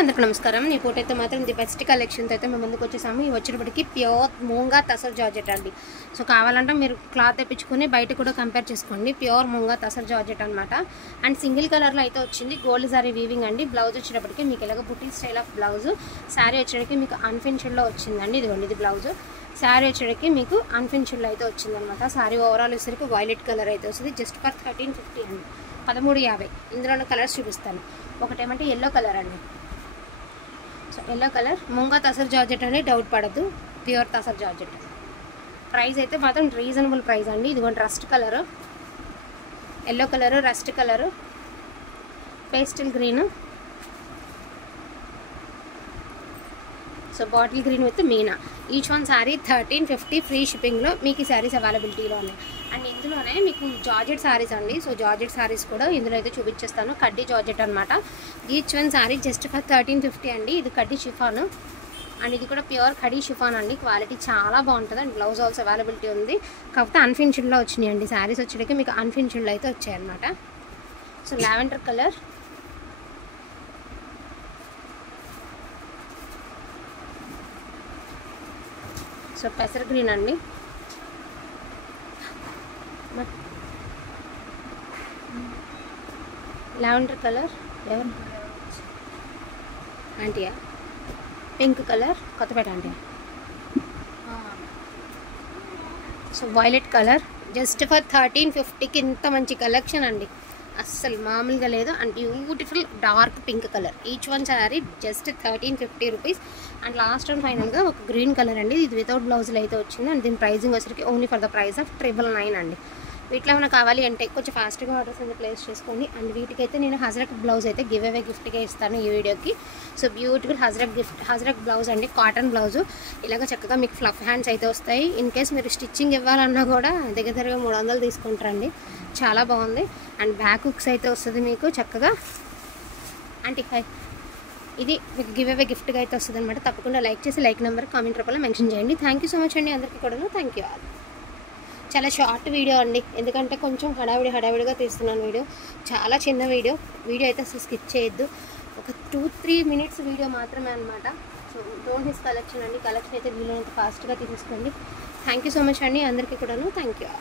అందరికీ నమస్కారం. ఈ పూట అయితే మాత్రం ది బెస్ట్ కలెక్షన్తో అయితే మేము ముందుకు వచ్చేసాము. ఇవి వచ్చేటప్పటికి ప్యూర్ మూంగా తసర్ జార్జెట్ అండి. సో కావాలంటే మీరు క్లాత్ తెప్పించుకొని బయట కూడా కంపేర్ చేసుకోండి. ప్యూర్ మూంగా తసర్ జార్జెట్ అనమాట. అండ్ సింగిల్ కలర్లో అయితే వచ్చింది. గోల్డ్ సారీ వీవింగ్ అండి. బ్లౌజ్ వచ్చేటప్పటికి మీకు ఇలాగ బుటీ స్టైల్ ఆఫ్ బ్లౌజ్. శారీ వచ్చేటప్పటికి మీకు అన్ఫినిష్డ్లో వచ్చిందండి. ఇదిగోండి ఇది బ్లౌజ్. శారీ వచ్చేటప్పటికి మీకు అన్ఫినిష్డ్లో అయితే వచ్చిందనమాట. శారీ ఓవరాల్ వచ్చేసరికి వైలెట్ కలర్ అయితే వస్తుంది. జస్ట్ ఫర్ 1350 అండి, 1350. ఇందులోనే కలర్స్ చూపిస్తాను. ఒకటేమంటే ఎల్లో కలర్ అండి. సో ఎల్లో కలర్ ముంగా తసర్ జార్జెట్ అని డౌట్ పడద్దు, ప్యూర్ తసర్ జార్జెట్. ప్రైస్ అయితే మాత్రం రీజనబుల్ ప్రైస్ అండి. ఇదిగోండి rust colour, yellow colour, rust colour, pastel green, so bottle green with meena. Each one sari 1350 free షిప్పింగ్లో మీకు ఈ శారీస్ అవైలబిలిటీలో ఉన్నాయి. అండ్ ఇందులోనే మీకు జార్జెట్ శారీస్ అండి. సో జార్జెట్ శారీస్ కూడా ఇందులో అయితే చూపించేస్తాను. కడ్డీ జార్జెట్ అనమాట. Each one sari just for 1350 అండి. ఇది కడ్డీ షిఫాన్ అండ్ ఇది కూడా ప్యూర్ కడ్డీ షిఫాన్ అండి. క్వాలిటీ చాలా బాగుంటుంది అండ్ బ్లౌజ్ ఆల్సో అవైలబిలిటీ ఉంది. కాకపోతే అన్ఫినిష్డ్లో వచ్చినాయి అండి. శారీస్ వచ్చేటికి మీకు అన్ఫినిష్డ్లో అయితే వచ్చాయి అనమాట. సో లావెండర్ కలర్, సో పెసర్ గ్రీన్ అండి, లావెండర్ కలర్, ఆంటీయా పింక్ కలర్, కొత్తపేట ఆంటీయా, so violet colour. Just for 1350కి ఇంత మంచి కలెక్షన్ అండి, అస్సలు మామూలుగా లేదు. And beautiful dark pink colour. Each one sari just 1350 rupees. And last and ఫైనల్గా ఒక గ్రీన్ కలర్ అండి. ఇది వితౌట్ బ్లౌజ్లో అయితే వచ్చింది. అండ్ దీని ప్రైజింగ్ వచ్చరికి only for the price of 999 అండి. వీటిలో ఏమైనా కావాలి అంటే కొంచెం ఫాస్ట్గా ఆర్డర్స్ అయితే ప్లేస్ చేసుకోండి. అండ్ వీటికైతే నేను హజరక్ బ్లౌజ్ అయితే గివ్ అవే గిఫ్ట్గా ఇస్తాను ఈ వీడియోకి. సో బ్యూటిఫుల్ హజరక్ బ్లౌజ్ అండి, కాటన్ బ్లౌజు. ఇలాగ చక్కగా మీకు ఫ్లఫ్ హ్యాండ్స్ అయితే వస్తాయి. ఇన్ కేస్ మీరు స్టిచ్చింగ్ ఇవ్వాలన్నా కూడా దగ్గరగా 300 తీసుకుంటారండి. చాలా బాగుంది. అండ్ బ్యాక్ హుక్స్ అయితే వస్తుంది మీకు చక్కగా. అంటే ఇది మీకు గివ్ అవే గిఫ్ట్గా అయితే వస్తుంది అనమాట. తప్పకుండా లైక్ చేసి లైక్ నెంబర్ కామెంట్ రూపంలో మెన్షన్ చేయండి. థ్యాంక్ యూ సో మచ్ అండి అందరికీ కూడా. Thank you all. చాలా షార్ట్ వీడియో అండి, ఎందుకంటే కొంచెం హడావిడిగా తీస్తున్నాను వీడియో. చాలా చిన్న వీడియో అయితే అసలు స్కిప్ చేయొద్దు. ఒక 2-3 మినిట్స్ వీడియో మాత్రమే అనమాట. సో డోంట్ మిస్ కలెక్షన్ అండి. కలెక్షన్ అయితే వీలైనంత ఫాస్ట్గా తీసుకోండి. థ్యాంక్ యూ సో మచ్ అండి అందరికీ కూడాను. Thank you.